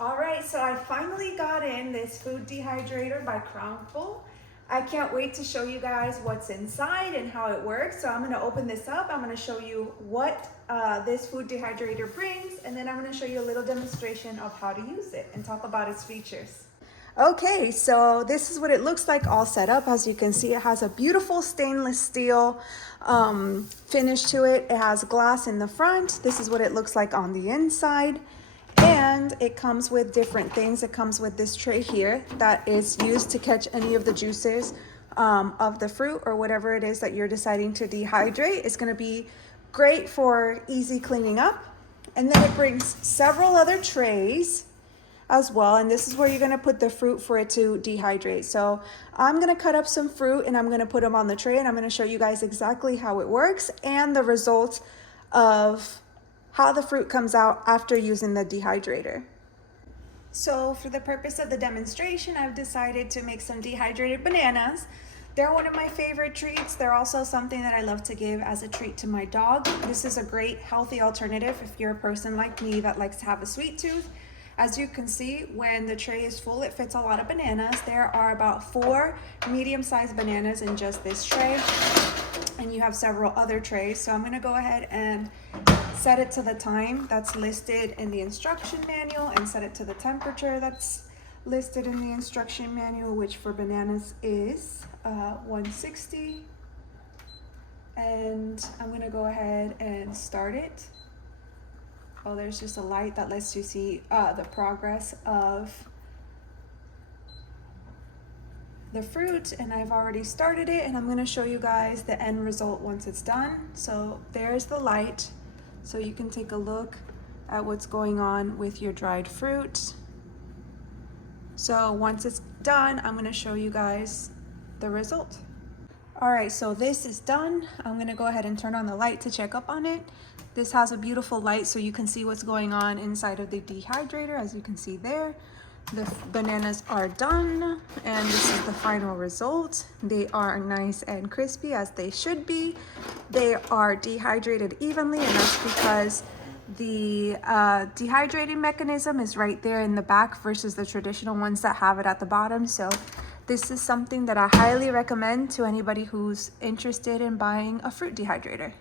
All right, so I finally got in this food dehydrator by CROWNFUL. I can't wait to show you guys what's inside and how it works. So I'm gonna open this up. I'm gonna show you what this food dehydrator brings, and then I'm gonna show you a little demonstration of how to use it and talk about its features. Okay, so this is what it looks like all set up. As you can see, it has a beautiful stainless steel finish to it. It has glass in the front. This is what it looks like on the inside. And it comes with different things. It comes with this tray here that is used to catch any of the juices of the fruit or whatever it is that you're deciding to dehydrate. It's gonna be great for easy cleaning up. And then it brings several other trays as well, and this is where you're going to put the fruit for it to dehydrate. So I'm going to cut up some fruit and I'm going to put them on the tray, and I'm going to show you guys exactly how it works and the results of how the fruit comes out after using the dehydrator. So for the purpose of the demonstration, I've decided to make some dehydrated bananas. They're one of my favorite treats. They're also something that I love to give as a treat to my dog. This is a great healthy alternative if you're a person like me that likes to have a sweet tooth. As you can see, when the tray is full, it fits a lot of bananas. There are about 4 medium-sized bananas in just this tray, and you have several other trays. So I'm gonna go ahead and set it to the time that's listed in the instruction manual and set it to the temperature that's listed in the instruction manual, which for bananas is 160. And I'm gonna go ahead and start it. Oh, there's just a light that lets you see the progress of the fruit, and I've already started it, and I'm going to show you guys the end result once it's done. So there's the light, so you can take a look at what's going on with your dried fruit. So once it's done, I'm going to show you guys the result. All right, so this is done. I'm gonna go ahead and turn on the light to check up on it. This has a beautiful light so you can see what's going on inside of the dehydrator. As you can see there, the bananas are done, and this is the final result. They are nice and crispy as they should be. They are dehydrated evenly, and that's because the dehydrating mechanism is right there in the back versus the traditional ones that have it at the bottom. So this is something that I highly recommend to anybody who's interested in buying a fruit dehydrator.